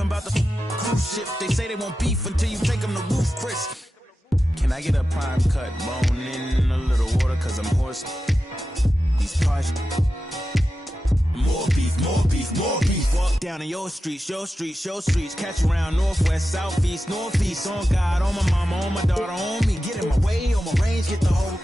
rapping about the cruise ship. They say they won't beef until you take them to roof, Chris. Can I get a prime cut bone in a little water? Cause I'm hoarse. These parts. More beef, more beef, more beef. Walk down in your streets, your streets, your streets. Catch around northwest, southeast, northeast. On God, on my mama, on my daughter, on me. Get in my way, on my range, get the whole.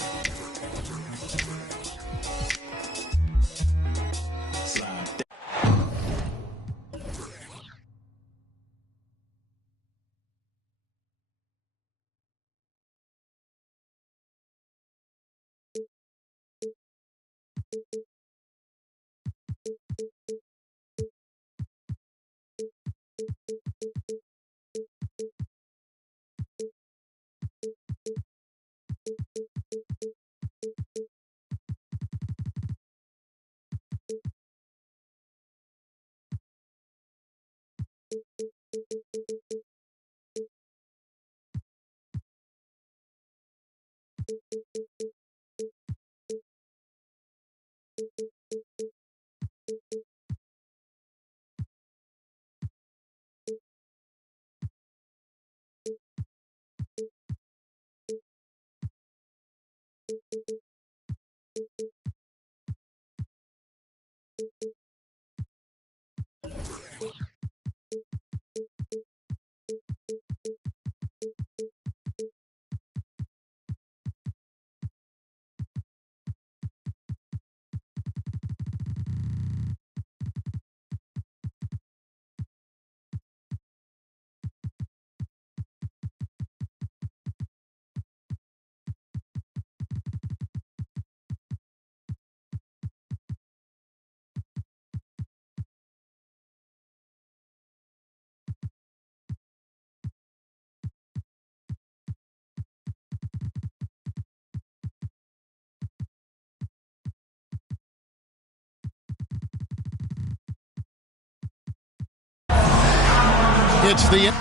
It's the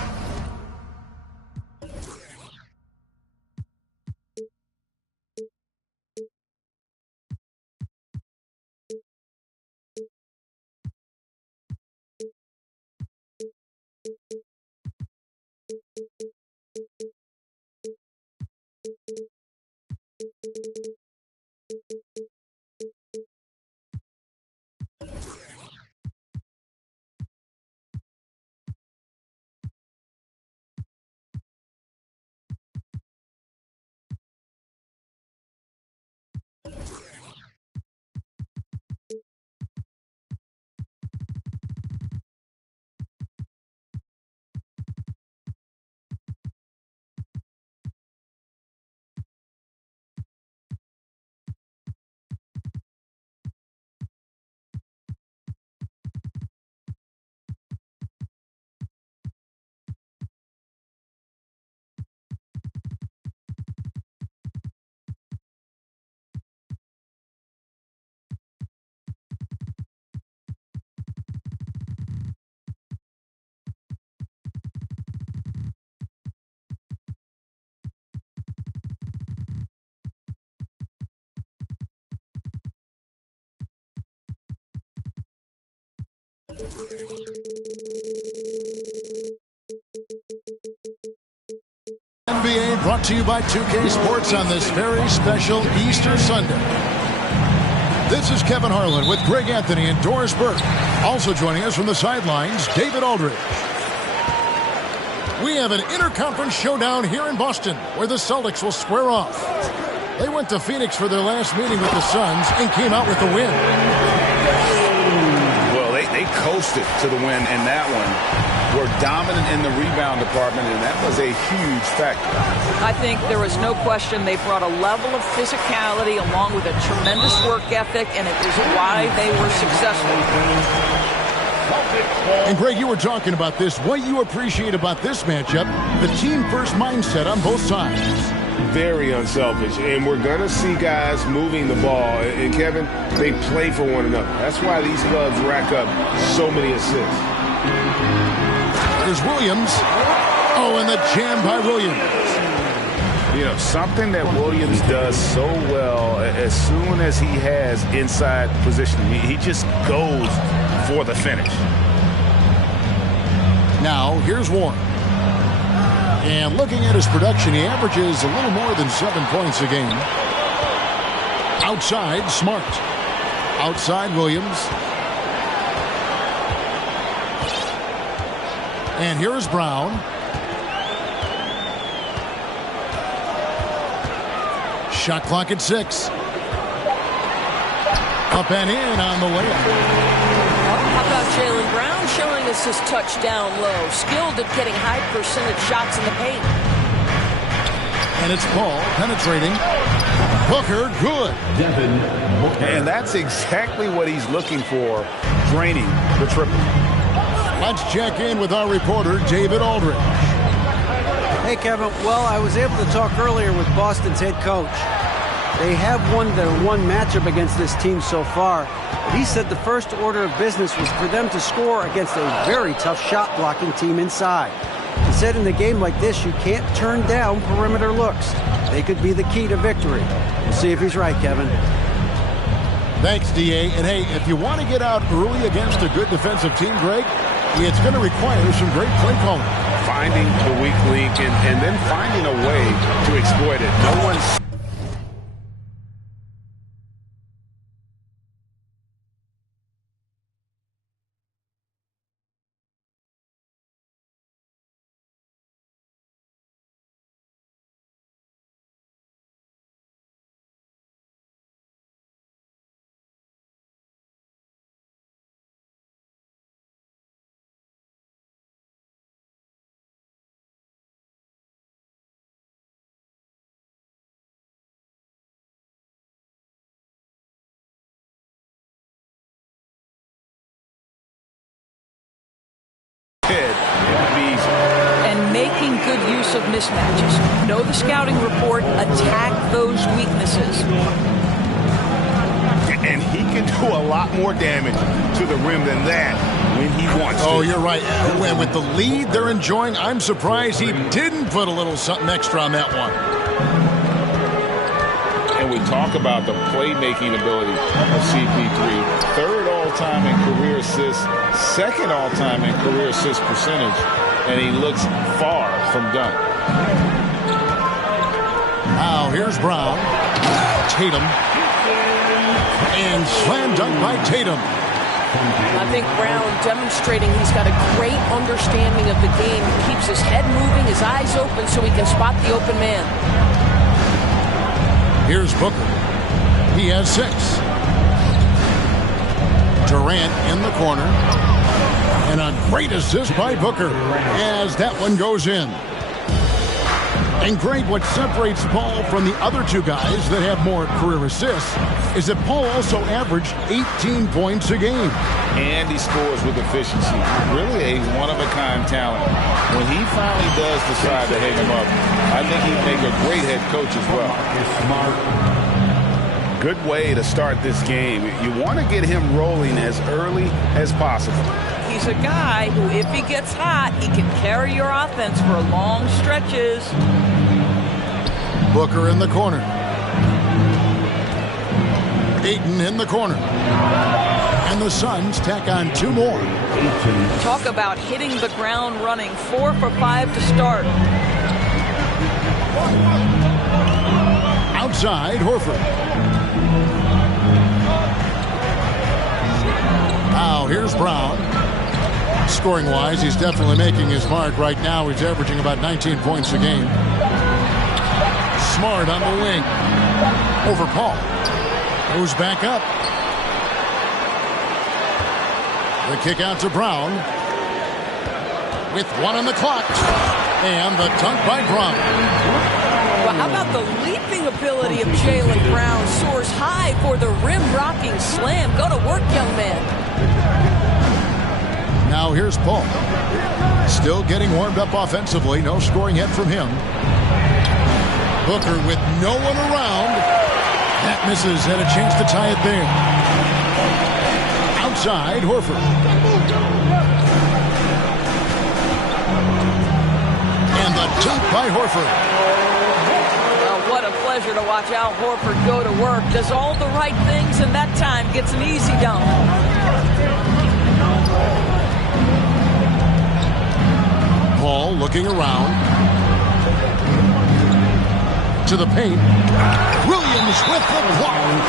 NBA brought to you by 2K Sports on this very special Easter Sunday. This is Kevin Harlan with Greg Anthony and Doris Burke. Also joining us from the sidelines, David Aldridge. We have an interconference showdown here in Boston where the Celtics will square off. They went to Phoenix for their last meeting with the Suns and came out with the win. Well, they coasted to the win in that one. Were dominant in the rebound department, and that was a huge factor. I think there was no question they brought a level of physicality along with a tremendous work ethic, and it was why they were successful. And Greg, you were talking about this. What you appreciate about this matchup, the team-first mindset on both sides. Very unselfish, and we're going to see guys moving the ball. And Kevin, they play for one another. That's why these clubs rack up so many assists. There's Williams. Oh, and the jam by Williams. You know, something that Williams does so well, as soon as he has inside positioning, he just goes for the finish. Now, here's Warren. And looking at his production, he averages a little more than 7 points a game. Outside, Smart. Outside, Williams. And here's Brown. Shot clock at 6. Up and in on the layup. How about Jaylen Brown showing us his touchdown low? Skilled at getting high percentage shots in the paint. And it's Paul penetrating. Booker, good. And that's exactly what he's looking for, draining the triple. Let's check in with our reporter, David Aldridge. Hey, Kevin. Well, I was able to talk earlier with Boston's head coach. They have won their one matchup against this team so far. But he said the first order of business was for them to score against a very tough shot-blocking team inside. He said in a game like this, you can't turn down perimeter looks. They could be the key to victory. We'll see if he's right, Kevin. Thanks, D.A. And, hey, if you want to get out early against a good defensive team, Greg, it's going to require some great play calling. Finding the weak link and then finding a way to exploit it. No one's... And making good use of mismatches. Know the scouting report, attack those weaknesses. And he can do a lot more damage to the rim than that when he wants to. Oh, you're right. And with the lead they're enjoying, I'm surprised he didn't put a little something extra on that one. And we talk about the playmaking ability of CP3. Third all-time in career assists, second all-time in career assist percentage, and he looks far from done. Now here's Brown. Tatum. And slam dunk by Tatum. I think Brown demonstrating he's got a great understanding of the game. He keeps his head moving, his eyes open so he can spot the open man. Here's Booker. He has 6. Durant in the corner. And a great assist by Booker as that one goes in. And Greg, what separates Paul from the other two guys that have more career assists is that Paul also averaged 18 points a game. And he scores with efficiency. Really a one-of-a-kind talent. When he finally does decide to hang him up, I think he'd make a great head coach as well. Good way to start this game. You want to get him rolling as early as possible. He's a guy who, if he gets hot, he can carry your offense for long stretches. Booker in the corner. Ayton in the corner. And the Suns tack on 2 more. Talk about hitting the ground running. 4 for 5 to start. Outside, Horford. Now here's Brown. Scoring-wise, he's definitely making his mark. Right now, he's averaging about 19 points a game. Smart on the wing. Over Paul. Goes back up. The kick out to Brown. With 1 on the clock. And the dunk by Brown. Well, how about the leaping ability of Jaylen Brown? Soars high for the rim-rocking slam. Go to work, young man. Now here's Paul. Still getting warmed up offensively. No scoring yet from him. Booker with no one around. That misses. Had a chance to tie it there. Outside, Horford. And the dunk by Horford. Well, what a pleasure to watch Al Horford go to work. Does all the right things, and that time gets an easy dunk. looking around. To the paint. Williams with the block.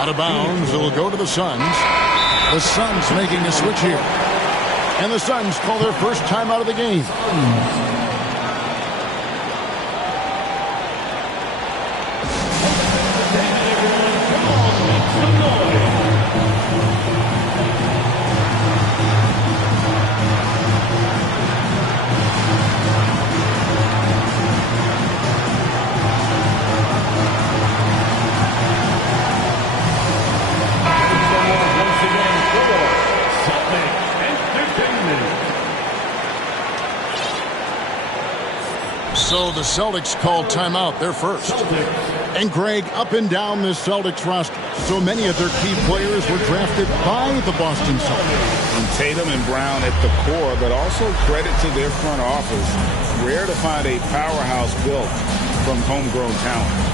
Out of bounds. It'll go to the Suns. The Suns making a switch here. And the Suns call their first time out of the game. So the Celtics called timeout. They're first. And Greg, up and down this Celtics roster, so many of their key players were drafted by the Boston Celtics. And Tatum and Brown at the core, but also credit to their front office. Rare to find a powerhouse built from homegrown talent.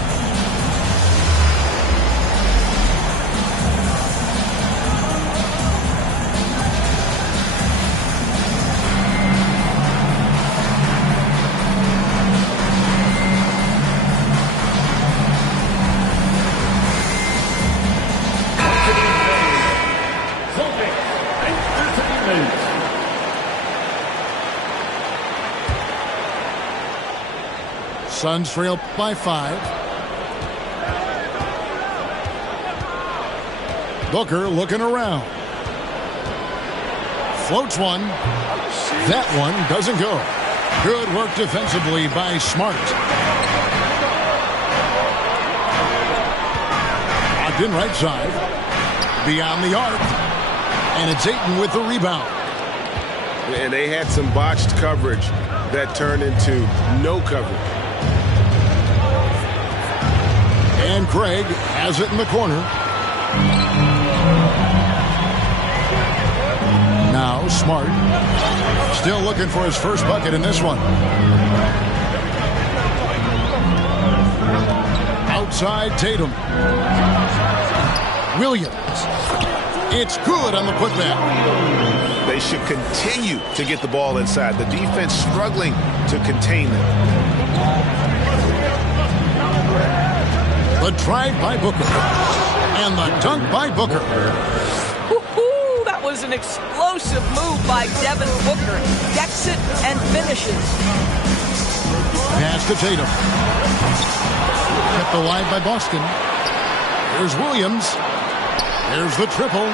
Suns trail by 5. Booker looking around. Floats one. That one doesn't go. Good work defensively by Smart. Locked in right side. Beyond the arc. And it's Ayton with the rebound. And they had some botched coverage that turned into no coverage. And Craig has it in the corner. Now Smart. Still looking for his first bucket in this one. Outside Tatum. Williams. It's good on the putback. They should continue to get the ball inside. The defense struggling to contain them. The drive by Booker. And the dunk by Booker. Woo-hoo, that was an explosive move by Devin Booker. Decks it and finishes. Pass to Tatum. Kept alive by Boston. Here's Williams. There's the triple.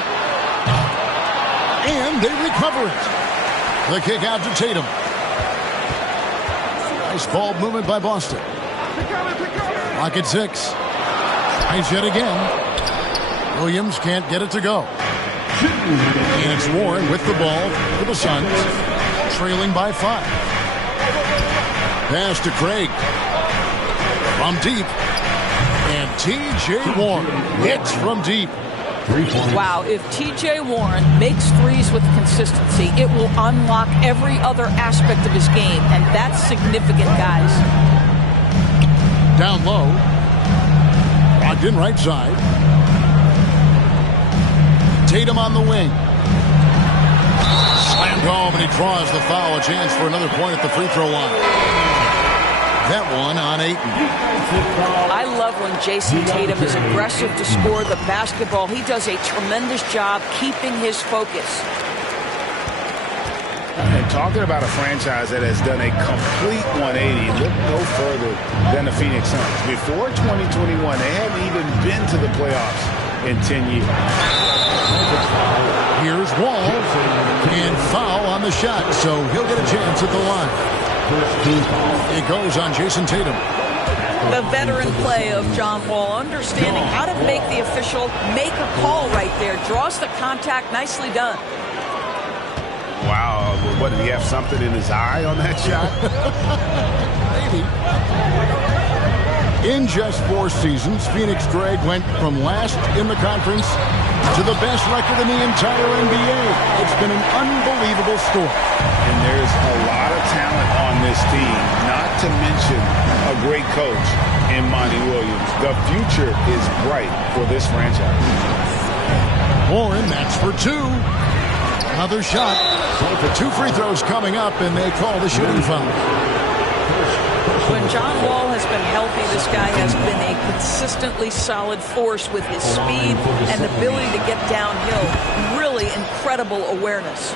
And they recover it. The kick out to Tatum. Nice ball movement by Boston. Lock at 6. Tries yet again. Williams can't get it to go. And it's Warren with the ball for the Suns. Trailing by 5. Pass to Craig. From deep. And T.J. Warren hits from deep. Wow, if T.J. Warren makes threes with consistency, it will unlock every other aspect of his game, and that's significant, guys. Down low. Locked in right side. Tatum on the wing. Slammed home, and he draws the foul. A chance for another point at the free throw line. That one on Ayton. I love when Jason Tatum is aggressive to score the basketball. He does a tremendous job keeping his focus. And talking about a franchise that has done a complete 180, look no further than the Phoenix Suns. Before 2021, they haven't even been to the playoffs in 10 years. Here's Wall. And foul on the shot, so he'll get a chance at the line. It goes on Jason Tatum. The veteran play of John Wall, understanding how to make the official make a call right there. Draws the contact, nicely done. Wow, what, did he have something in his eye on that shot? Maybe. In just 4 seasons, Phoenix Greg went from last in the conference to the best record in the entire NBA. It's been an unbelievable story. And there's a lot of talent on this team, not to mention a great coach in Monty Williams. The future is bright for this franchise. Warren, that's for 2. Another shot. The 2 free throws coming up, and they call the shooting foul. When John Wall has been healthy, this guy has been a consistently solid force with his speed and ability to get downhill. Really incredible awareness.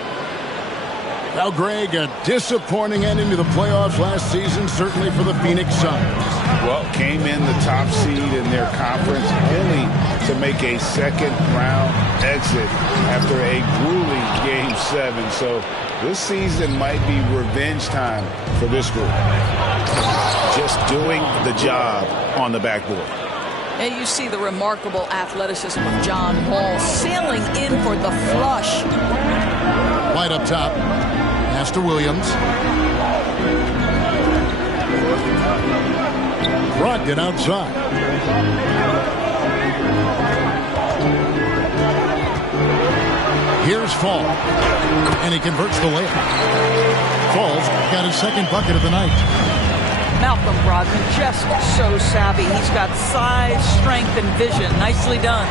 Well, Greg, a disappointing ending to the playoffs last season, certainly for the Phoenix Suns. Well, came in the top seed in their conference only to make a second-round exit after a grueling Game 7. So this season might be revenge time for this group. Just doing the job on the backboard. And you see the remarkable athleticism of John Wall sailing in for the flush. White up top. Pass to Williams. Brogdon outside. Here's Fall. And he converts the layup. Fall's got his second bucket of the night. Malcolm Brogdon just so savvy. He's got size, strength, and vision. Nicely done.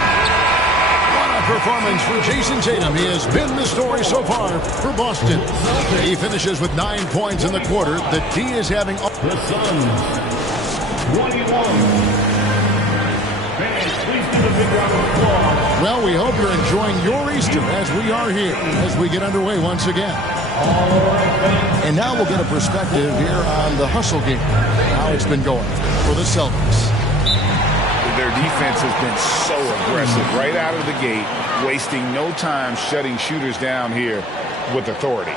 Performance for Jason Tatum. He has been the story so far for Boston. He finishes with 9 points in the quarter. The D is having the Suns 21. Fans, please give a big round of applause. Well, we hope you're enjoying your Easter as we are here as we get underway once again. And now we'll get a perspective here on the hustle game, how it's been going for the Celtics. Their defense has been so aggressive right out of the gate, wasting no time shutting shooters down here with authority.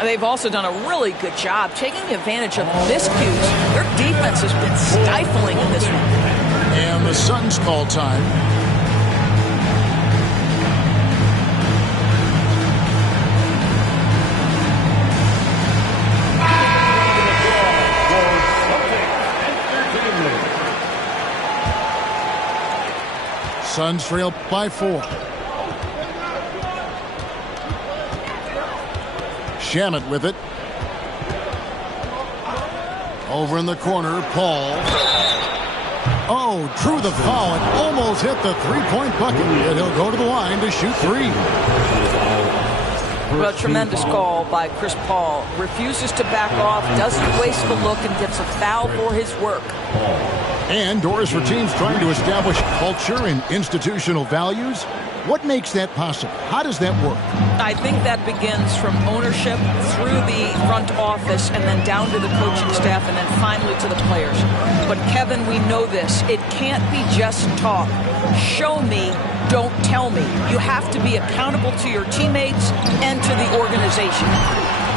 They've also done a really good job taking advantage of miscues. Their defense has been stifling in this one. And the Suns call time. Suns trail by 4. Shamet with it. Over in the corner, Paul. Oh, drew the foul and almost hit the three-point bucket. And he'll go to the line to shoot 3. Well, tremendous call by Chris Paul. Refuses to back off, doesn't waste the look, and gets a foul for his work. And doors for teams trying to establish culture and institutional values. What makes that possible? How does that work? I think that begins from ownership through the front office and then down to the coaching staff and then finally to the players. But Kevin, we know this. It can't be just talk. Show me, don't tell me. You have to be accountable to your teammates and to the organization.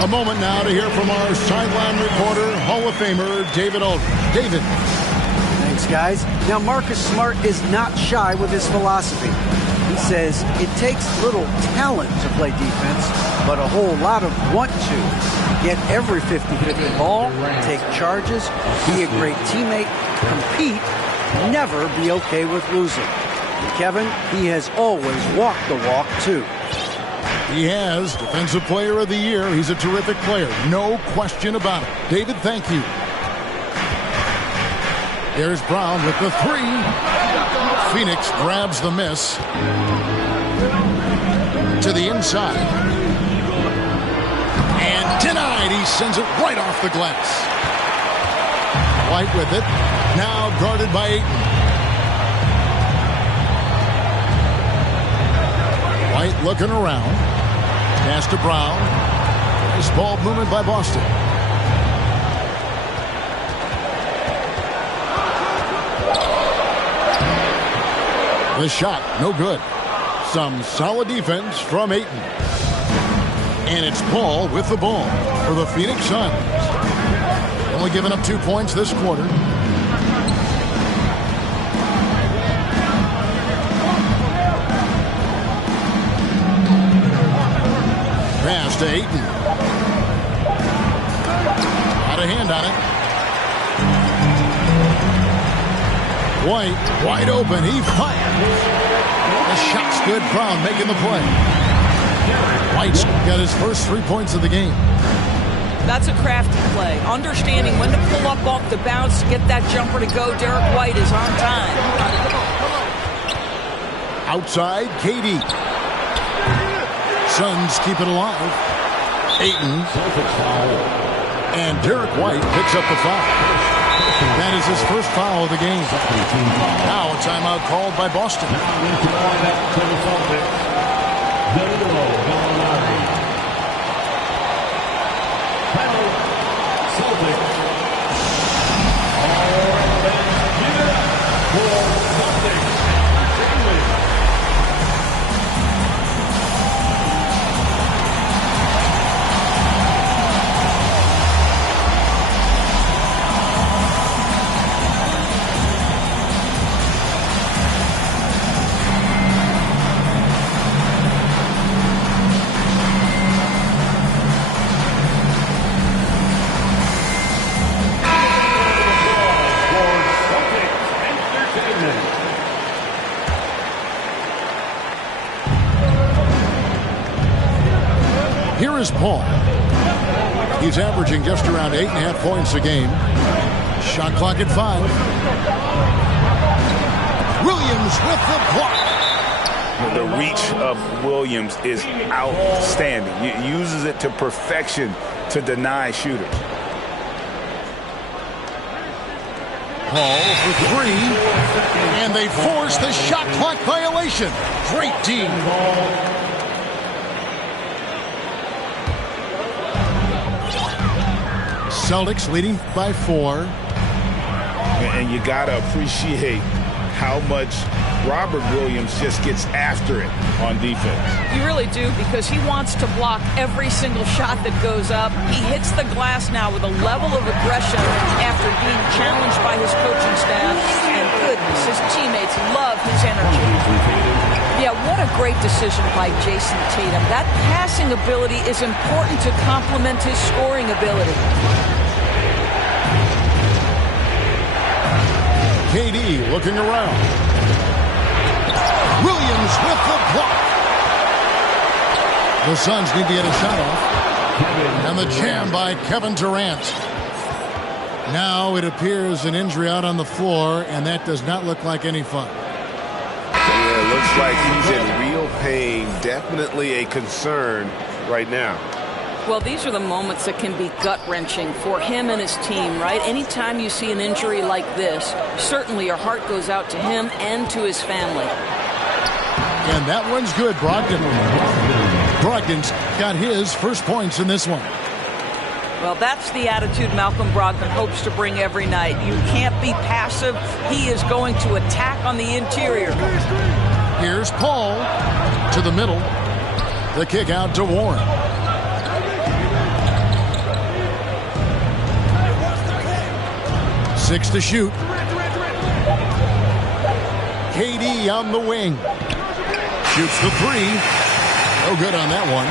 A moment now to hear from our sideline reporter, Hall of Famer David Aldridge. David. Thanks, guys. Now, Marcus Smart is not shy with his philosophy. He says it takes little talent to play defense, but a whole lot of want to. Get every 50-50 ball, take charges, be a great teammate, compete, never be okay with losing. And Kevin, he has always walked the walk, too. He has. Defensive Player of the Year. He's a terrific player. No question about it. David, thank you. There's Brown with the 3. Phoenix grabs the miss. To the inside. And denied. He sends it right off the glass. White with it. Now guarded by Ayton. White looking around. Pass to Brown. Nice ball movement by Boston. The shot, no good. Some solid defense from Ayton. And it's Paul with the ball for the Phoenix Suns. Only giving up 2 points this quarter. Pass to Ayton. Got a hand on it. White, wide open, he fires. The shot's good, Brown making the play. White's got his first 3 points of the game. That's a crafty play. Understanding when to pull up off the bounce, get that jumper to go. Derek White is on time. Outside, KD. Suns keep it alive. Ayton. And Derek White picks up the foul. That is his first foul of the game. Now a timeout called by Boston. Here is Paul. He's averaging just around 8.5 points a game. Shot clock at 5. Williams with the block. The reach of Williams is outstanding. He uses it to perfection to deny shooters. Paul for 3. And they force the shot clock violation. Great team. Celtics leading by 4. And you got to appreciate how much Robert Williams just gets after it on defense. You really do, because he wants to block every single shot that goes up. He hits the glass now with a level of aggression after being challenged by his coaching staff. And goodness, his teammates love his energy. Yeah, what a great decision by Jason Tatum. That passing ability is important to complement his scoring ability. KD looking around. Williams with the block. The Suns need to get a shot off. And the jam by Kevin Durant. Now it appears an injury out on the floor, and that does not look like any fun. Yeah, it looks like he's in real pain. Definitely a concern right now. Well, these are the moments that can be gut-wrenching for him and his team, right? Anytime you see an injury like this, certainly your heart goes out to him and to his family. And that one's good, Brogdon. Brogdon's got his first points in this one. Well, that's the attitude Malcolm Brogdon hopes to bring every night. You can't be passive. He is going to attack on the interior. Here's Paul to the middle. The kick out to Warren. Six to shoot. KD on the wing. Shoots the 3. No good on that one.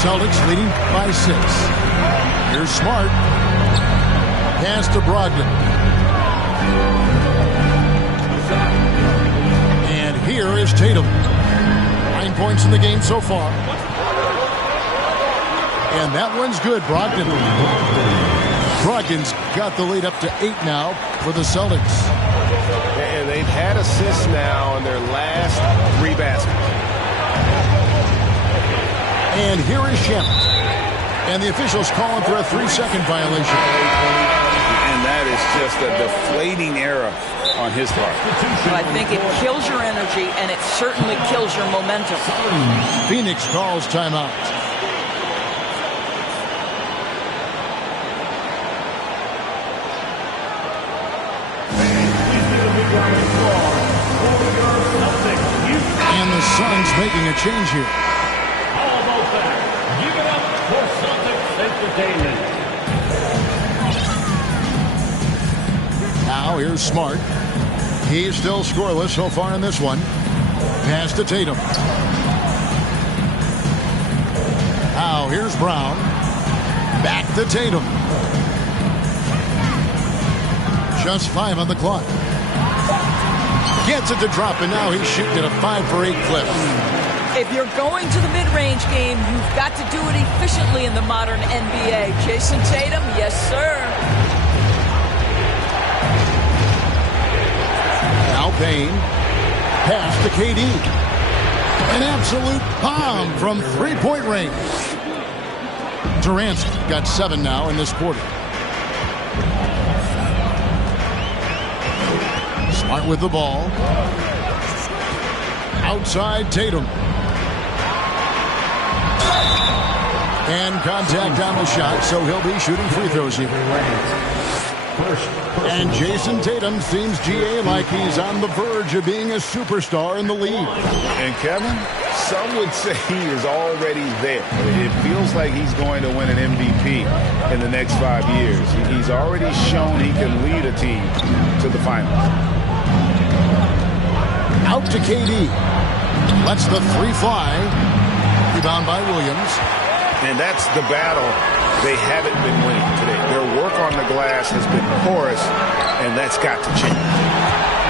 Celtics leading by 6. Here's Smart. Pass to Brogdon. And here is Tatum. 9 points in the game so far. And that one's good, Brogdon. Brogdon's got the lead up to 8 now for the Celtics. And they've had assists now on their last 3 baskets. And here is Shemp. And the officials calling for a 3-second violation. And that is just a deflating error on his part. I think it kills your energy, and it certainly kills your momentum. Phoenix calls timeout. And the Suns making a change here. How about that? Give it up for Celtics entertainment. Now here's Smart. He's still scoreless so far in this one. Pass to Tatum. Now here's Brown. Back to Tatum. Just 5 on the clock. Gets it to drop, and now he's shooting at a 5-for-8 clip. If you're going to the mid-range game, you've got to do it efficiently in the modern NBA. Jason Tatum, yes, sir. Now Payne. Pass to KD. An absolute bomb from three-point range. Durant's got 7 now in this quarter. Smart with the ball. Outside Tatum. And contact on the shot, so he'll be shooting free throws here. And Jason Tatum seems, GA, like he's on the verge of being a superstar in the league. And Kevin, some would say he is already there. It feels like he's going to win an MVP in the next 5 years. He's already shown he can lead a team to the finals. Out to KD. Lets the three fly. Rebound by Williams. And that's the battle they haven't been winning today. Their work on the glass has been porous, and that's got to change.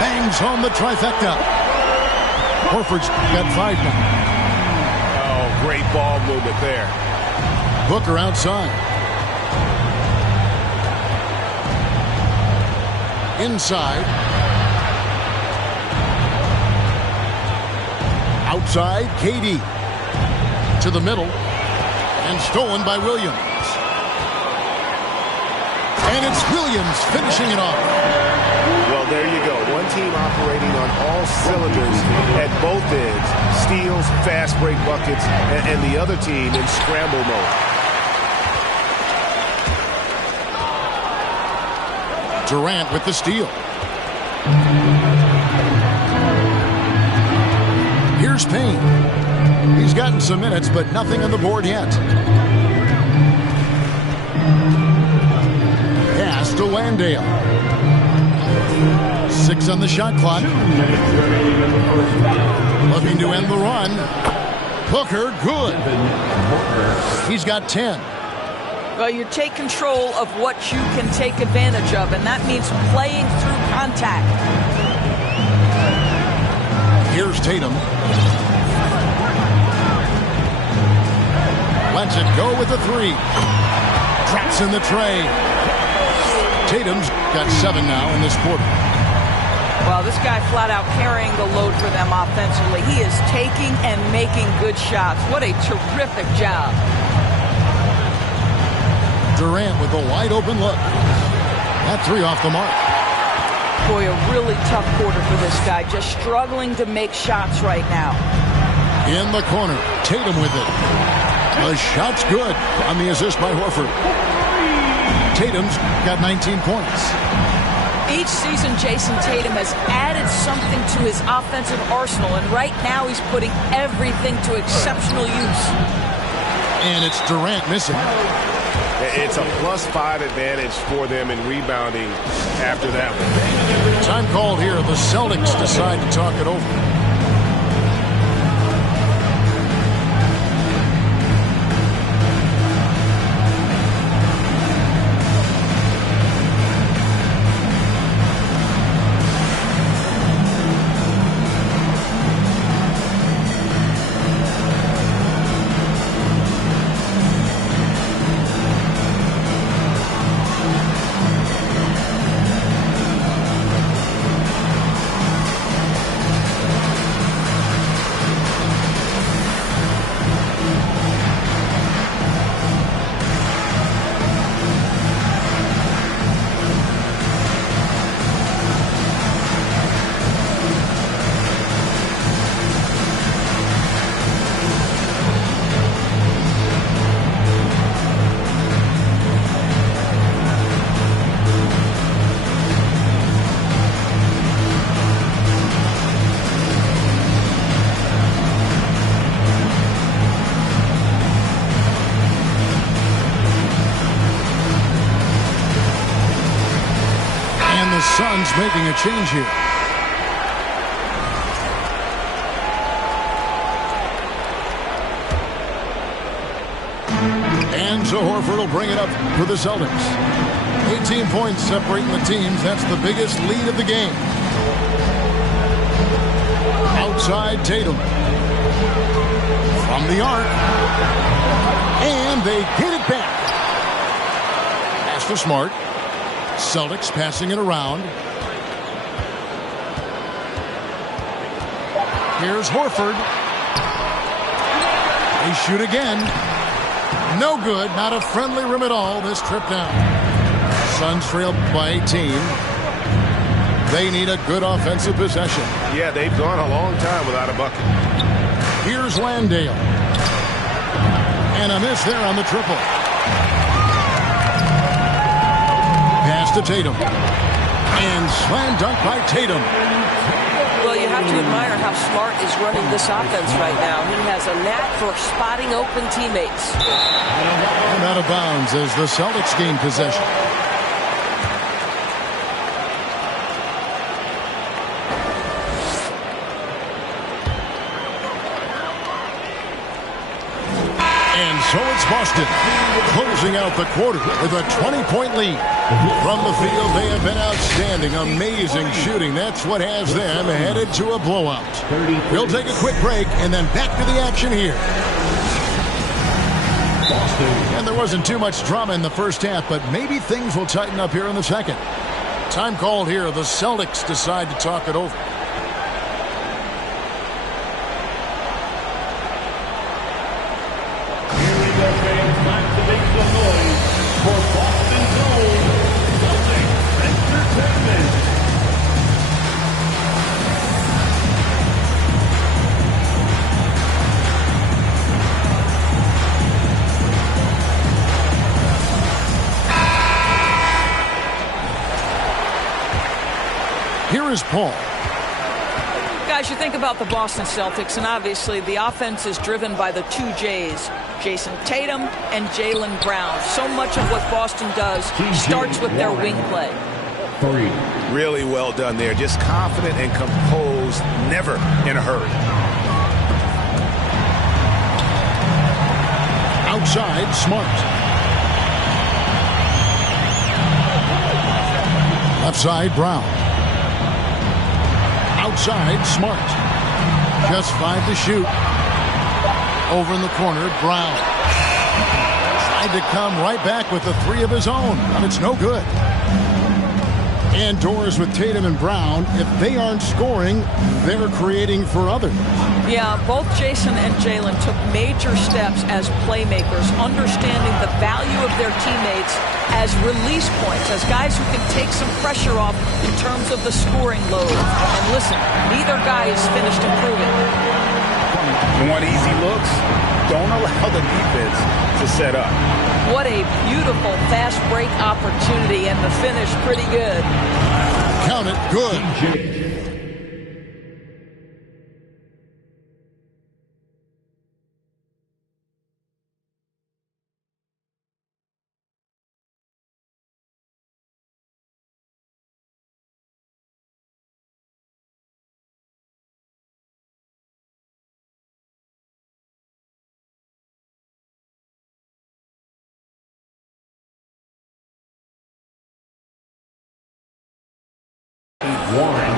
Bangs home the trifecta. Horford's got 5 now. Oh, great ball movement there. Booker outside. Inside. Outside, KD. To the middle. And stolen by Williams. And it's Williams finishing it off. Well, there you go. One team operating on all cylinders at both ends. Steals, fast break buckets, and the other team in scramble mode. Durant with the steal. Here's Payne. He's gotten some minutes, but nothing on the board yet. Pass to Landale. 6 on the shot clock. Looking to end the run. Booker, good. He's got 10. Well, you take control of what you can take advantage of, and that means playing through contact. Here's Tatum. Lets it go with the 3. Traps in the tray. Tatum's got 7 now in this quarter. Well, this guy flat out carrying the load for them offensively. He is taking and making good shots. What a terrific job. Durant with a wide open look. That 3 off the mark. Boy, a really tough quarter for this guy. Just struggling to make shots right now. In the corner, Tatum with it. The shot's good on the assist by Horford. Tatum's got 19 points. Each season, Jason Tatum has added something to his offensive arsenal, and right now he's putting everything to exceptional use. And it's Durant missing. It's a +5 advantage for them in rebounding after that one. Time called here. The Celtics decide to talk it over. Suns making a change here. And so Horford will bring it up for the Celtics. 18 points separating the teams. That's the biggest lead of the game. Outside Tatum. From the arc. And they get it back. Pass to Smart. Celtics passing it around. Here's Horford. They shoot again. No good. Not a friendly rim at all this trip down. Suns trail by 18. They need a good offensive possession. Yeah, they've gone a long time without a bucket. Here's Landale. And a miss there on the triple. Pass to Tatum. And slam dunk by Tatum. Well, you have to admire how Smart is running this offense right now. He has a knack for spotting open teammates. And out of bounds as the Celtics gain possession. And so it's Boston closing out the quarter with a 20-point lead. From the field, they have been outstanding. Amazing shooting. That's what has them headed to a blowout. We'll take a quick break and then back to the action here. And there wasn't too much drama in the first half, but maybe things will tighten up here in the second. Time called here. The Celtics decide to talk it over. Here is Paul. Guys, you think about the Boston Celtics, and obviously the offense is driven by the two J's, Jason Tatum and Jaylen Brown. So much of what Boston does starts with their wing play. Really well done there. Just confident and composed, never in a hurry. Outside, Smart. Left side, Brown. Outside, Smart. Just 5 to shoot. Over in the corner, Brown. Tried to come right back with a 3 of his own, but it's no good. Indoors with Tatum and Brown, if they aren't scoring, they're creating for others. Yeah, both Jason and Jaylen took major steps as playmakers, understanding the value of their teammates as release points, as guys who can take some pressure off in terms of the scoring load. And listen, neither guy is finished improving. Want easy looks? Don't allow the defense to set up. What a beautiful fast break opportunity, and the finish pretty good. Count it, good.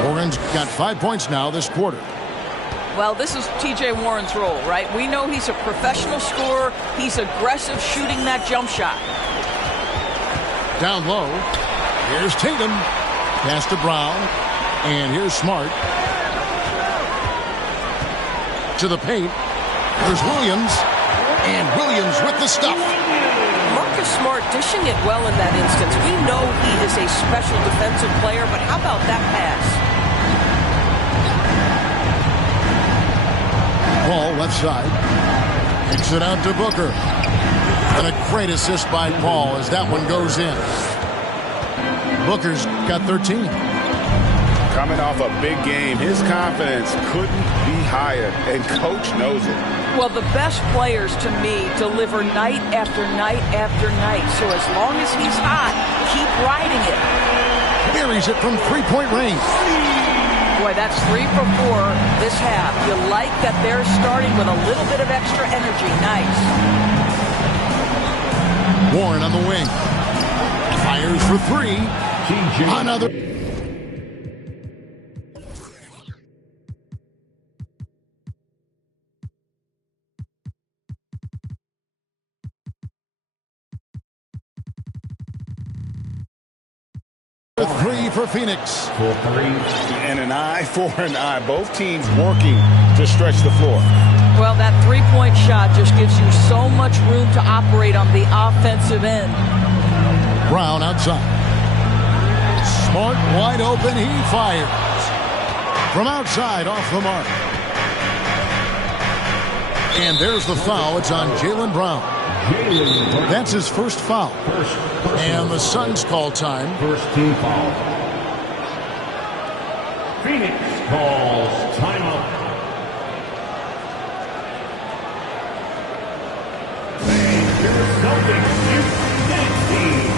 Warren's got 5 points now this quarter. Well, this is T.J. Warren's role, right? We know he's a professional scorer. He's aggressive shooting that jump shot. Down low. Here's Tatum. Pass to Brown. And here's Smart. To the paint. There's Williams. And Williams with the stuff. Marcus Smart dishing it well in that instance. We know he is a special defensive player, but how about that pass? Paul left side. Kicks it out to Booker. And a great assist by Paul as that one goes in. Booker's got 13. Coming off a big game, his confidence couldn't be higher, and coach knows it. Well, the best players, to me, deliver night after night after night. So as long as he's hot, keep riding it. Buries it from three-point range. Boy, that's 3 for 4 this half. You like that they're starting with a little bit of extra energy. Nice. Warren on the wing. Fires for 3. Another. A 3 for Phoenix. For 3 and an eye for an eye. Both teams working to stretch the floor. Well, that three-point shot just gives you so much room to operate on the offensive end. Brown outside. Smart wide open. He fires. From outside off the mark. And there's the foul. It's on Jaylen Brown. That's his first foul. And the Suns call time. First team foul. Phoenix calls timeout. Celtics, next team.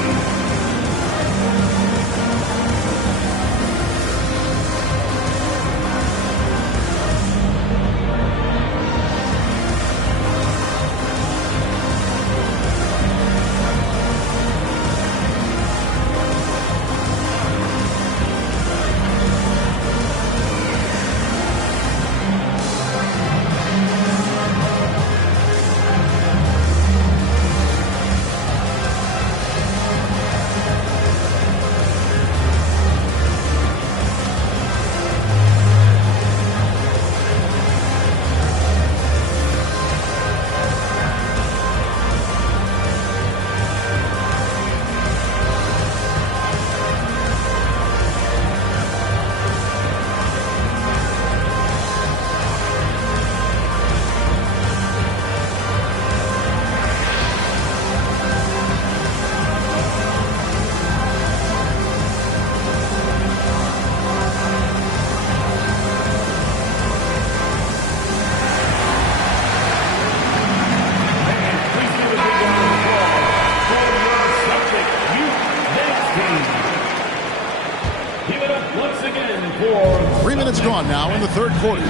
Gone now in the third quarter.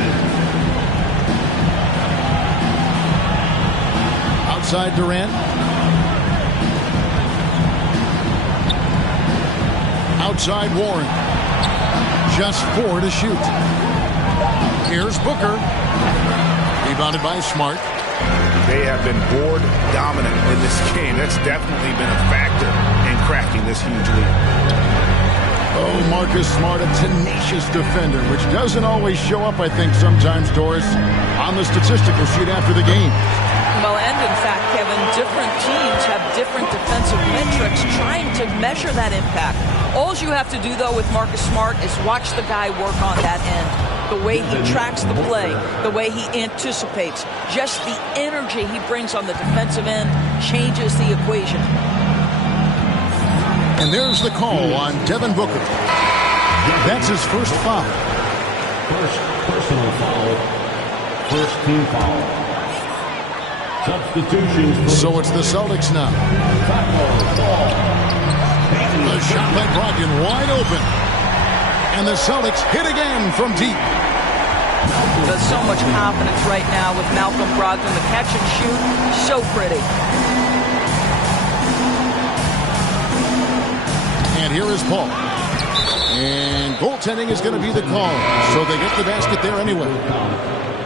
Outside Durant. Outside Warren. Just 4 to shoot. Here's Booker. Rebounded by Smart. They have been board dominant in this game. That's definitely been a factor in cracking this huge lead. Oh, Marcus Smart, a tenacious defender, which doesn't always show up, I think, sometimes, Doris, on the statistical sheet after the game. Well, and in fact, Kevin, different teams have different defensive metrics trying to measure that impact. All you have to do, though, with Marcus Smart is watch the guy work on that end. The way he tracks the play, the way he anticipates, just the energy he brings on the defensive end changes the equation. And there's the call on Devin Booker. That's his first foul. First personal foul. First team foul. Substitutions. So it's the Celtics now. The shot by Brogdon wide open. And the Celtics hit again from deep. There's so much confidence right now with Malcolm Brogdon. The catch and shoot, so pretty. And here is Paul. And goaltending is going to be the call. So they get the basket there anyway.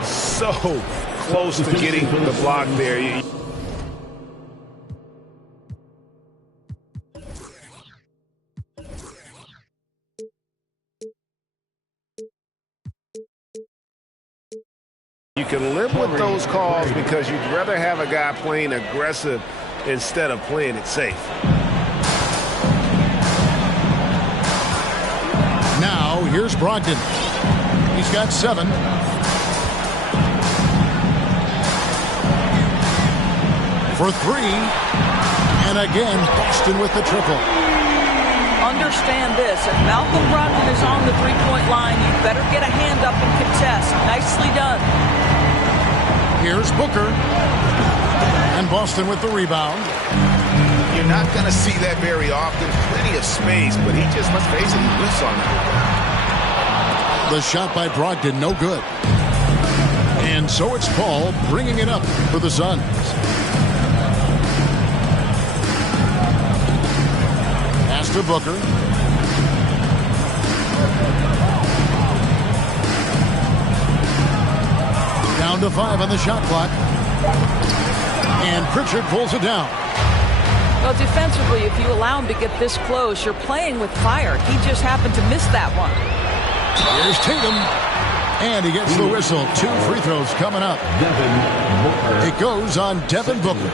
So close to getting the block there. You can live with those calls because you'd rather have a guy playing aggressive instead of playing it safe. Now, here's Brogdon. He's got 7. For 3. And again, Boston with the triple. Understand this. If Malcolm Brogdon is on the three-point line, you better get a hand up and contest. Nicely done. Here's Booker. And Boston with the rebound. You're not going to see that very often. Plenty of space, but he just, let's face it, he whiffs on it. The shot by Brogdon, no good. And so it's Paul bringing it up for the Suns. Pass to Booker. Down to 5 on the shot clock. And Pritchard pulls it down. Well, defensively, if you allow him to get this close, you're playing with fire. He just happened to miss that one. Here's Tatum. And he gets the whistle. 2 free throws coming up. It goes on Devin Booker.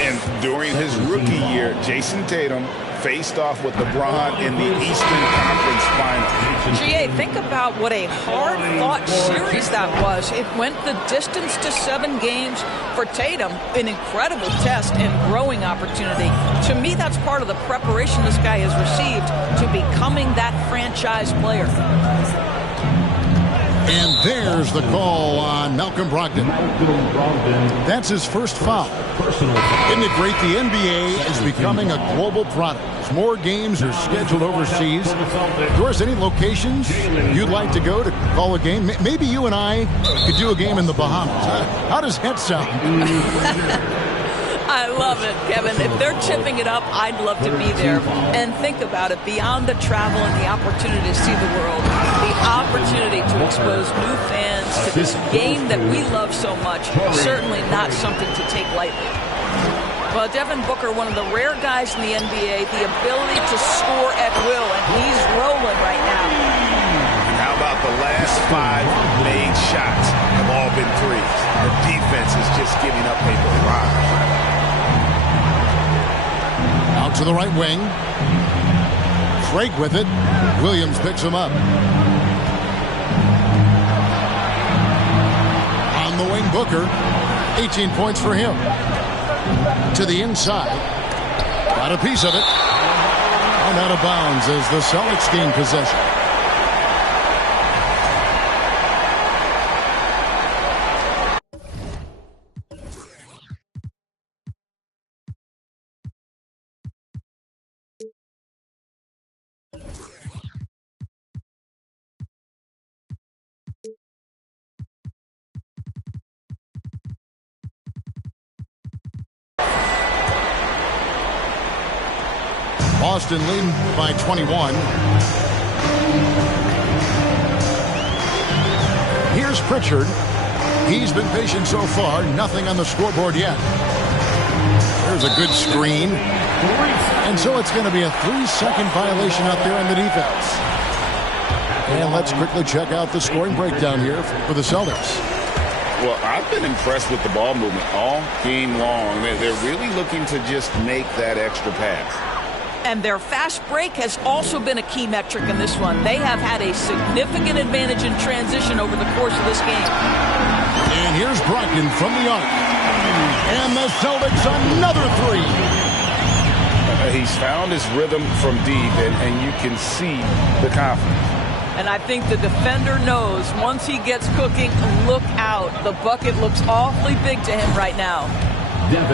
And during his rookie year, Jason Tatum faced off with LeBron in the Eastern Conference Final. GA, think about what a hard-fought series that was. It went the distance to 7 games for Tatum, an incredible test and growing opportunity. To me, that's part of the preparation this guy has received to becoming that franchise player. And there's the call on Malcolm Brogdon. That's his first foul. Isn't it great? The NBA is becoming a global product. As more games are scheduled overseas. Doris, any locations you'd like to go to call a game? Maybe you and I could do a game in the Bahamas. How does that sound? I love it, Kevin. If they're chipping it up, I'd love to be there. And think about it, beyond the travel and the opportunity to see the world, the opportunity to expose new fans to this game that we love so much, certainly not something to take lightly. Well, Devin Booker, one of the rare guys in the NBA, the ability to score at will, and he's rolling right now. How about the last 5 made shots have all been threes? The defense is just giving up a barrage. Out to the right wing. Craig with it. Williams picks him up. On the wing, Booker. 18 points for him. To the inside. Got a piece of it. And out of bounds as the Celtics gain possession. Boston leading by 21. Here's Pritchard. He's been patient so far. Nothing on the scoreboard yet. There's a good screen. And so it's going to be a 3-second violation out there on the defense. And let's quickly check out the scoring breakdown here for the Celtics. Well, I've been impressed with the ball movement all game long. They're really looking to just make that extra pass. And their fast break has also been a key metric in this one. They have had a significant advantage in transition over the course of this game. And here's Brogdon from the arc. And the Celtics another 3. He's found his rhythm from deep, and you can see the confidence. And I think the defender knows once he gets cooking, look out. The bucket looks awfully big to him right now.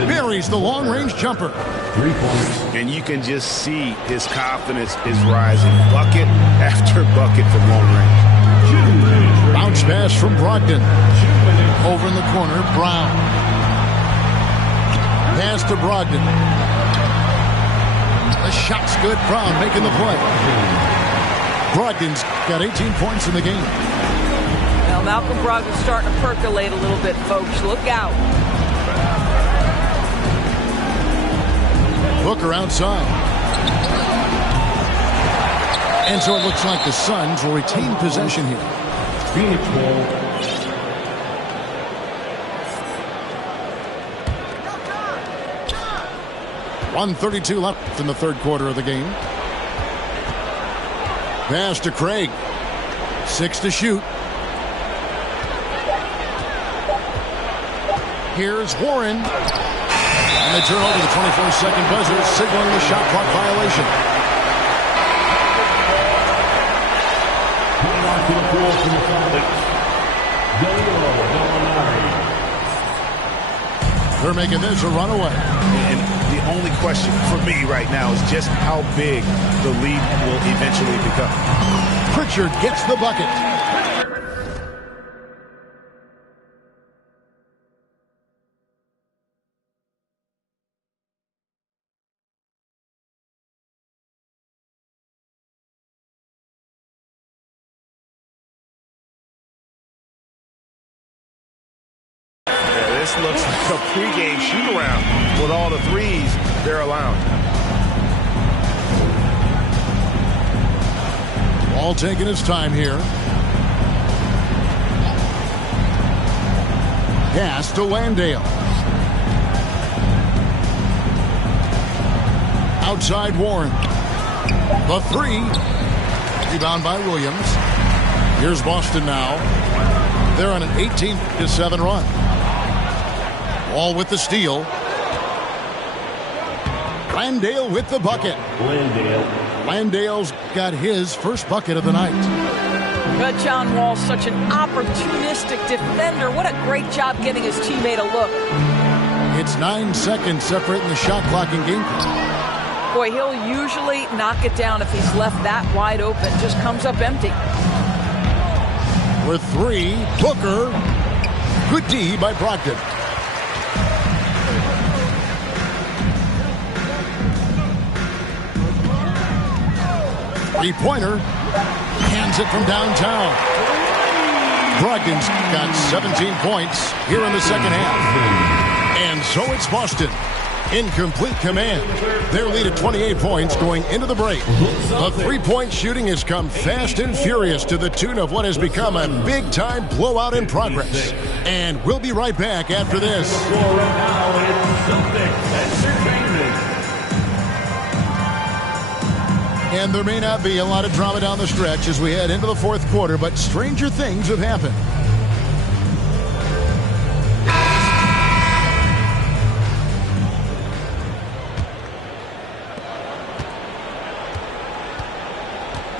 Buries the long-range jumper. 3 points. And you can just see his confidence is rising. Bucket after bucket from long range. Bounce pass from Brogdon. Over in the corner, Brown. Pass to Brogdon. The shot's good. Brown making the play. Brogdon's got 18 points in the game. Well, Malcolm Brogdon's starting to percolate a little bit, folks. Look out. Booker outside. And so it looks like the Suns will retain possession here. Phoenix ball. .132 left in the third quarter of the game. Pass to Craig. 6 to shoot. Here's Warren. And they turn over the 24-second buzzer, signaling the shot clock violation. They're making this a runaway. And the only question for me right now is just how big the lead will eventually become. Pritchard gets the bucket. This looks like a pregame shoot-around with all the threes they're allowing. All taking his time here. Pass to Landale. Outside Warren. The three. Rebound by Williams. Here's Boston now. They're on an 18-7 run. Wall with the steal. Landale with the bucket. Landale's got his first bucket of the night. But John Wall, such an opportunistic defender. What a great job getting his teammate a look. It's 9 seconds separating the shot clock and game clock. Boy, he'll usually knock it down if he's left that wide open. Just comes up empty. For three, Booker. Good D by Brogdon. Three-pointer. Hands it from downtown. Brogdon's got 17 points here in the second half. And so it's Boston in complete command. Their lead at 28 points going into the break. The three-point shooting has come fast and furious to the tune of what has become a big-time blowout in progress. And we'll be right back after this. And there may not be a lot of drama down the stretch as we head into the fourth quarter, but stranger things have happened.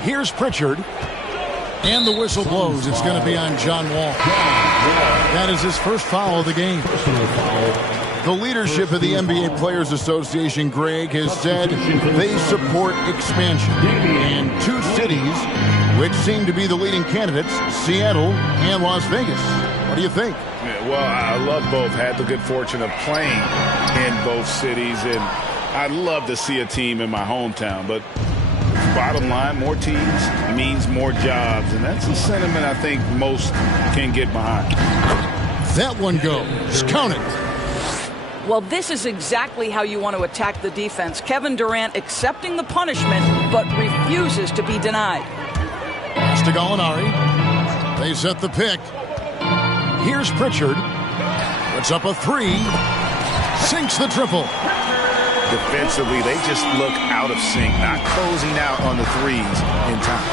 Here's Pritchard. And the whistle blows. It's going to be on John Wall. That is his first foul of the game. The leadership of the NBA Players Association, Greg, has said they support expansion. And two cities, which seem to be the leading candidates, Seattle and Las Vegas. What do you think? Yeah, well, I love both. Had the good fortune of playing in both cities. And I'd love to see a team in my hometown. But bottom line, more teams means more jobs. And that's a sentiment I think most can get behind. That one goes. Count it. Well, this is exactly how you want to attack the defense. Kevin Durant accepting the punishment, but refuses to be denied. Pass to Gallinari. They set the pick. Here's Pritchard. Puts up a three. Sinks the triple. Defensively, they just look out of sync, not closing out on the threes in time.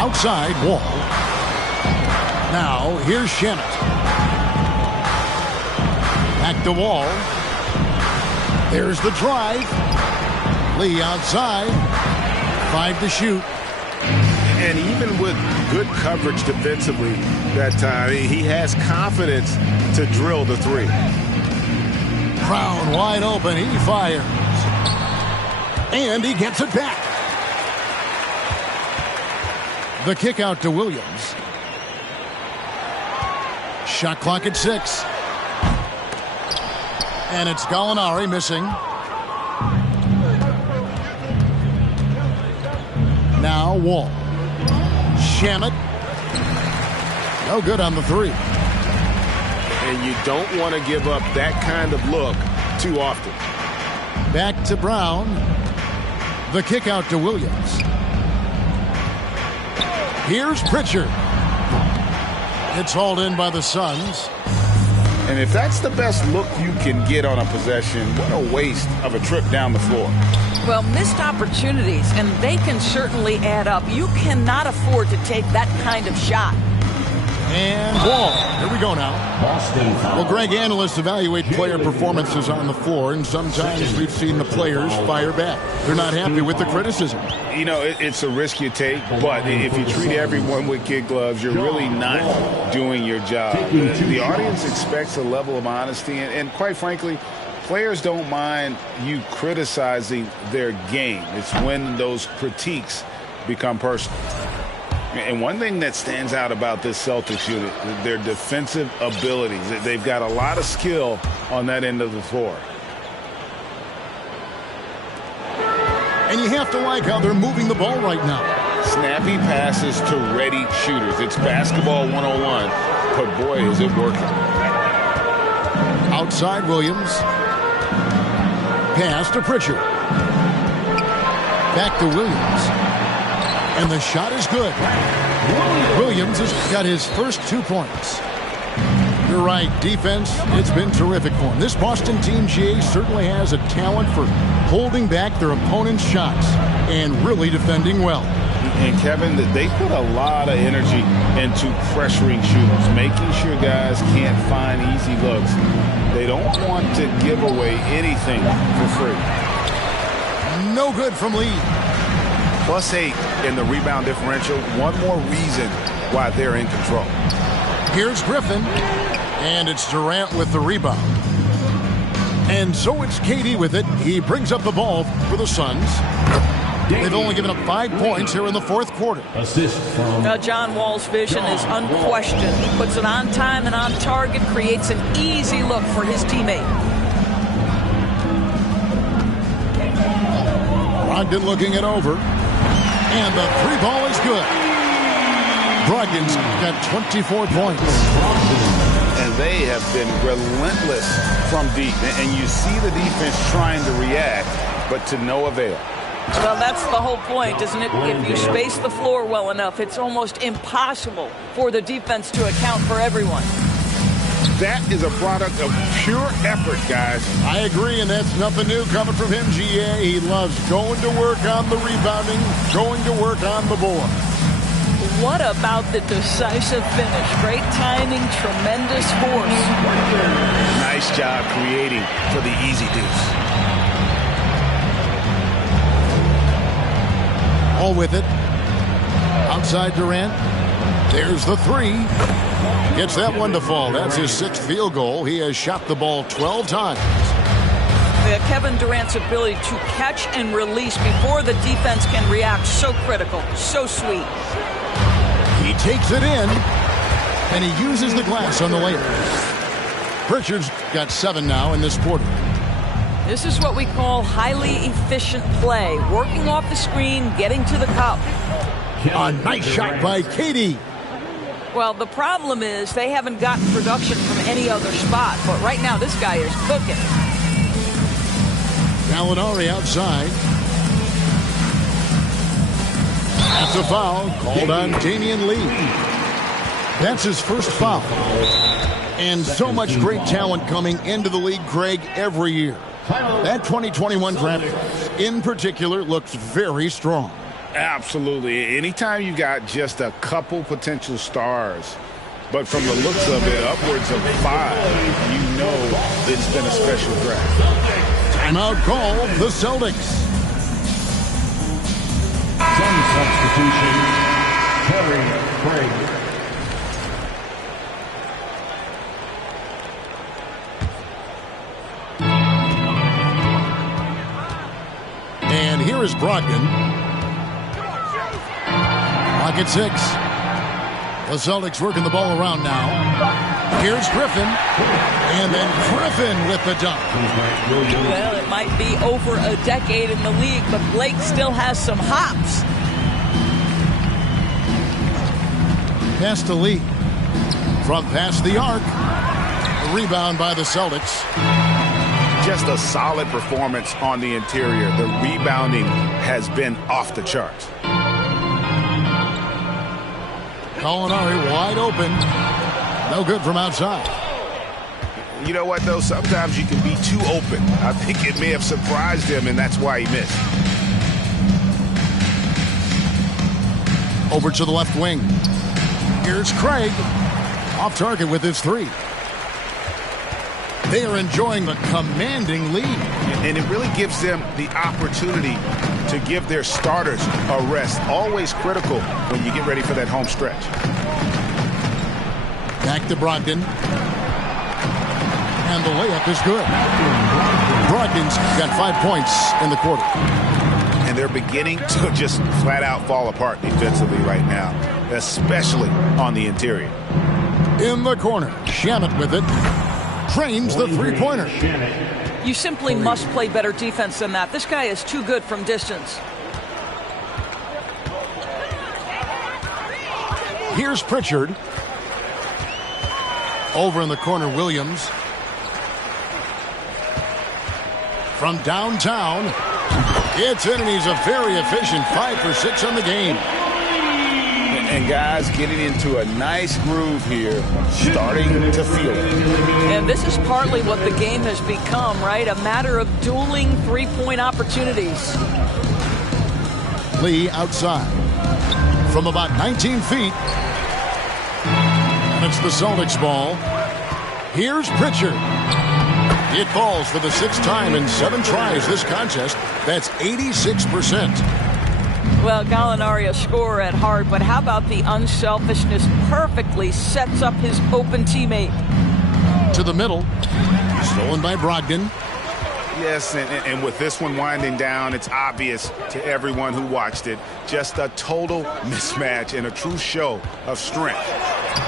Outside Wall. Now, here's Shamet. Back to Wall. There's the drive. Lee outside. 5 to shoot. And even with good coverage defensively that time, he has confidence to drill the three. Brown wide open. He fires. And he gets it back. The kick out to Williams. Shot clock at 6. And it's Gallinari missing. Now Wall. Shamet. No good on the three. And you don't want to give up that kind of look too often. Back to Brown. The kick out to Williams. Here's Pritchard. It's hauled in by the Suns. And if that's the best look you can get on a possession, what a waste of a trip down the floor. Well, missed opportunities, and they can certainly add up. You cannot afford to take that kind of shot. And Wall. Here we go now. Well, Greg, analysts evaluate player performances on the floor, and sometimes we've seen the players fire back. They're not happy with the criticism. You know, it's a risk you take, but if you treat everyone with kid gloves, you're really not doing your job. The audience expects a level of honesty, and quite frankly, players don't mind you criticizing their game. It's when those critiques become personal. And one thing that stands out about this Celtics unit, their defensive abilities. They've got a lot of skill on that end of the floor. And you have to like how they're moving the ball right now. Snappy passes to ready shooters. It's basketball 101, but boy, is it working. Outside Williams. Pass to Pritchard. Back to Williams. And the shot is good. Williams has got his first 2 points. You're right, defense, it's been terrific for him. This Boston team, GA, certainly has a talent for holding back their opponent's shots and really defending well. And Kevin, they put a lot of energy into pressuring shooters, making sure guys can't find easy looks. They don't want to give away anything for free. No good from Lee. +8 in the rebound differential. One more reason why they're in control. Here's Griffin, and it's Durant with the rebound. And so it's KD with it. He brings up the ball for the Suns. They've only given up 5 points here in the fourth quarter. Assist from Now, John Wall's vision is unquestioned. He puts it on time and on target, creates an easy look for his teammate. Brogdon looking it over. And the 3 ball is good. Brogdon's got 24 points. And they have been relentless from deep. And you see the defense trying to react, but to no avail. Well, that's the whole point, isn't it? If you space the floor well enough, it's almost impossible for the defense to account for everyone. That is a product of pure effort, guys. I agree, and that's nothing new coming from him, GA. He loves going to work on the rebounding, going to work on the board. What about the decisive finish? Great timing, tremendous force. Nice job creating for the easy deuce. All with it. Outside Durant. There's the 3. Gets that one to fall. That's his 6th field goal. He has shot the ball 12 times. Kevin Durant's ability to catch and release before the defense can react, so critical, so sweet. He takes it in, and he uses the glass on the layup. Pritchard's got 7 now in this quarter. This is what we call highly efficient play. Working off the screen, getting to the cup. A nice shot by KD. Well, the problem is they haven't gotten production from any other spot. But right now, this guy is cooking. Gallinari outside. That's a foul called on Damian Lee. That's his first foul. And so much great talent coming into the league, Craig, every year. That 2021 draft, in particular, looks very strong. Absolutely. Anytime you got just a couple potential stars, but from the looks of it, upwards of 5, you know it's been a special draft. Timeout call, the Celtics. some substitution. Terry Craig. And here is Brogdon. Clock at 6. The Celtics working the ball around now. Here's Griffin. And then Griffin with the dunk. Well, it might be over a decade in the league, but Blake still has some hops. Pass to Lee. From past the arc. A rebound by the Celtics. Just a solid performance on the interior. The rebounding has been off the charts. Gallinari wide open. No good from outside. You know what, though? Sometimes you can be too open. I think it may have surprised him, and that's why he missed. Over to the left wing. Here's Craig. Off target with his 3. They are enjoying the commanding lead. And it really gives them the opportunity to give their starters a rest. Always critical when you get ready for that home stretch. Back to Brogdon. And the layup is good. Brogdon's got 5 points in the quarter. And they're beginning to just flat out fall apart defensively right now, especially on the interior. In the corner, Shamet with it. Trains the three-pointer. You simply must play better defense than that. This guy is too good from distance. Here's Pritchard. Over in the corner, Williams. From downtown, it's in, and he's a very efficient 5 for 6 on the game. And guys getting into a nice groove here, starting to feel it. And this is partly what the game has become, right? A matter of dueling three-point opportunities. Lee outside from about 19 feet. And it's the Celtics ball. Here's Pritchard. It falls for the sixth time in 7 tries this contest. That's 86%. Well, Gallinari a scorer at heart, but how about the unselfishness? Perfectly sets up his open teammate. To the middle. Stolen by Brogdon. Yes, and with this one winding down, it's obvious to everyone who watched it. Just a total mismatch and a true show of strength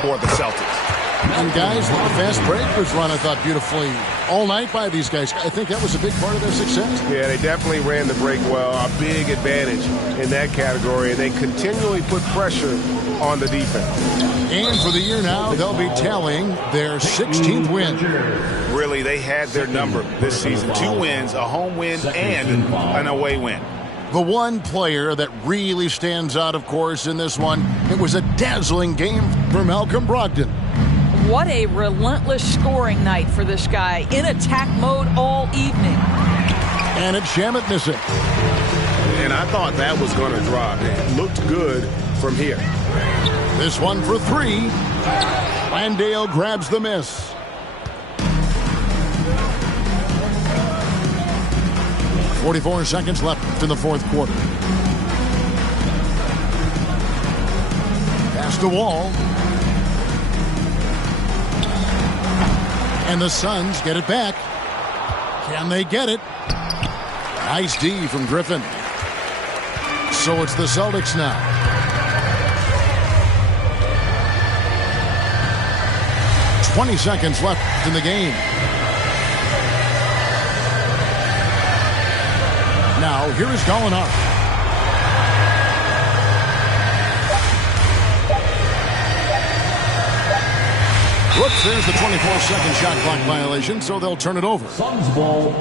for the Celtics. And guys, the fast break was run, I thought, beautifully all night by these guys. I think that was a big part of their success. Yeah, they definitely ran the break well. A big advantage in that category, and they continually put pressure on the defense. And for the year now, they'll be tallying their 16th win. Really, they had their number this season. 2 wins, a home win, and an away win. The one player that really stands out, of course, in this one, it was a dazzling game for Malcolm Brogdon. What a relentless scoring night for this guy. In attack mode all evening. And it's Shamet missing. And I thought that was going to drop. It looked good from here. This one for 3. Landale grabs the miss. .44 seconds left in the fourth quarter. Pass to Wall. And the Suns get it back. Can they get it? Nice D from Griffin. So it's the Celtics now. .20 seconds left in the game. Now, here is Gallinari. Whoops, there's the 24-second shot clock violation, so they'll turn it over. Suns ball.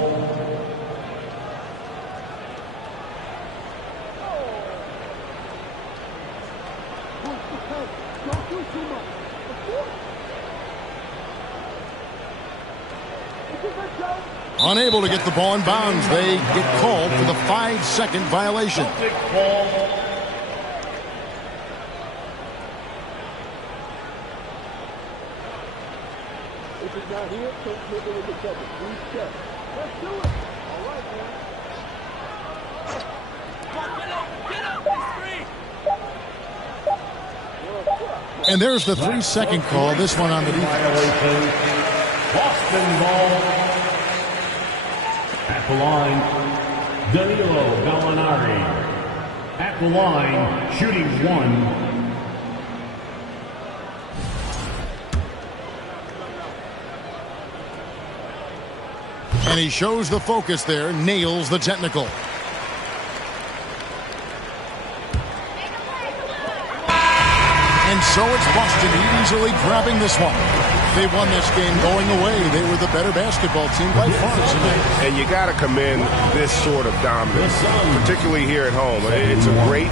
Unable to get the ball in bounds. They get called for the 5-second violation. And there's the 3-second call. This one on the defense. Boston ball. At the line, Danilo Gallinari. At the line, shooting 1. And he shows the focus there, nails the technical. And so it's Boston easily grabbing this one. They won this game going away. They were the better basketball team by far tonight. And you got to commend this sort of dominance, particularly here at home. It's a great